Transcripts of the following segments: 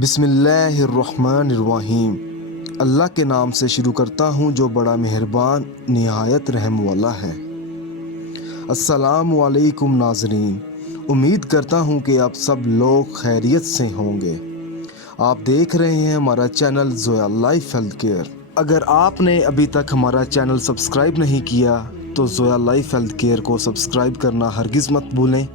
बिस्मिल्लाहिर्रहमानिर्रहीम। अल्लाह के नाम से शुरू करता हूँ जो बड़ा मेहरबान निहायत रहम वाला है। अस्सलामु अलैकुम नाज़रीन, उम्मीद करता हूँ कि आप सब लोग खैरियत से होंगे। आप देख रहे हैं हमारा channel Zoya life health care. अगर आपने अभी तक हमारा चैनल सब्सक्राइब नहीं किया तो ज़ोया लाइफ हेल्थ केयर को सब्सक्राइब करना हरगिज़ मत भूलें।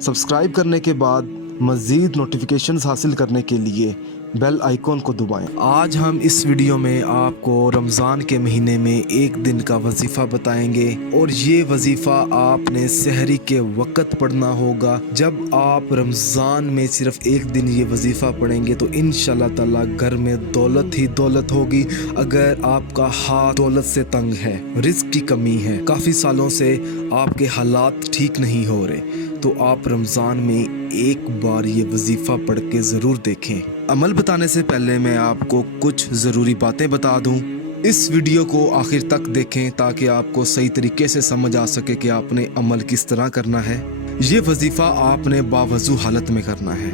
सब्सक्राइब करने के बाद मज़ीद नोटिफिकेशंस हासिल करने के लिए बेल आइकॉन को दबाएं। आज हम इस वीडियो में आपको रमज़ान के महीने में एक दिन का वजीफ़ा बताएंगे और ये वजीफ़ा आपने सहरी के वक़्त पढ़ना होगा। जब आप रमज़ान में सिर्फ एक दिन ये वजीफ़ा पढ़ेंगे तो इंशाल्लाह ताला घर में दौलत ही दौलत होगी। अगर आपका हाथ दौलत से तंग है, रिस्क की कमी है, काफ़ी सालों से आपके हालात ठीक नहीं हो रहे, तो आप रमज़ान में एक बार ये वजीफ़ा पढ़ के ज़रूर देखें। अमल बताने से पहले मैं आपको कुछ ज़रूरी बातें बता दूं। इस वीडियो को आखिर तक देखें ताकि आपको सही तरीके से समझ आ सके कि आपने अमल किस तरह करना है। ये वजीफ़ा आपने बावजू हालत में करना है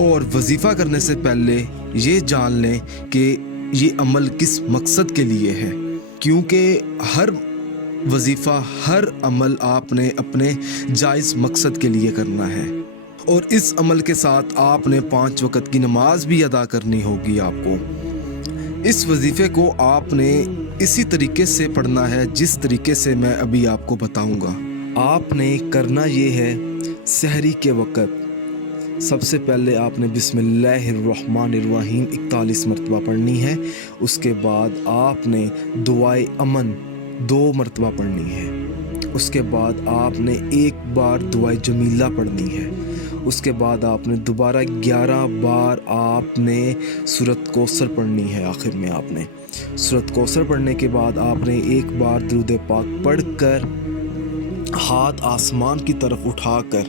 और वजीफ़ा करने से पहले ये जान लें कि ये अमल किस मकसद के लिए है, क्योंकि हर वजीफ़ा, हर अमल आपने अपने जायज़ मकसद के लिए करना है और इस अमल के साथ आपने 5 वक़्त की नमाज भी अदा करनी होगी। आपको इस वजीफ़े को आपने इसी तरीके से पढ़ना है जिस तरीके से मैं अभी आपको बताऊंगा। आपने करना ये है, सहरी के वक़्त सबसे पहले आपने बिस्मिल्लाहिर्रहमानिर्रहीम 41 मरतबा पढ़नी है। उसके बाद आपने दुआए अमन 2 मरतबा पढ़नी है। उसके बाद आपने एक बार दुआए जमीला पढ़नी है। उसके बाद आपने दोबारा 11 बार आपने सूरत कौसर पढ़नी है। आखिर में आपने सूरत कौसर पढ़ने के बाद आपने एक बार दुरूद पाक पढ़कर हाथ आसमान की तरफ उठाकर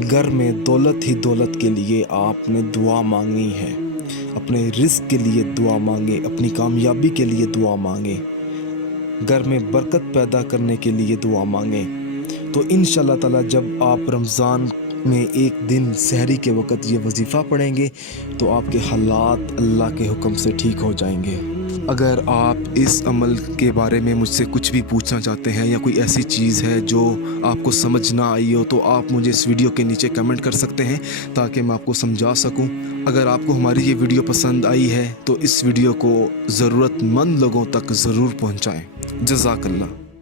घर में दौलत ही दौलत के लिए आपने दुआ मांगनी है। अपने रिस्क के लिए दुआ मांगे, अपनी कामयाबी के लिए दुआ मांगे, घर में बरकत पैदा करने के लिए दुआ मांगे। तो इंशाल्लाह ताला जब आप रमज़ान में एक दिन सहरी के वक़्त ये वजीफ़ा पढ़ेंगे तो आपके हालात अल्लाह के हुक्म से ठीक हो जाएंगे। अगर आप इस अमल के बारे में मुझसे कुछ भी पूछना चाहते हैं या कोई ऐसी चीज़ है जो आपको समझ ना आई हो तो आप मुझे इस वीडियो के नीचे कमेंट कर सकते हैं ताकि मैं आपको समझा सकूं। अगर आपको हमारी ये वीडियो पसंद आई है तो इस वीडियो को ज़रूरतमंद लोगों तक ज़रूर पहुँचाएँ। जज़ाकल्लाह।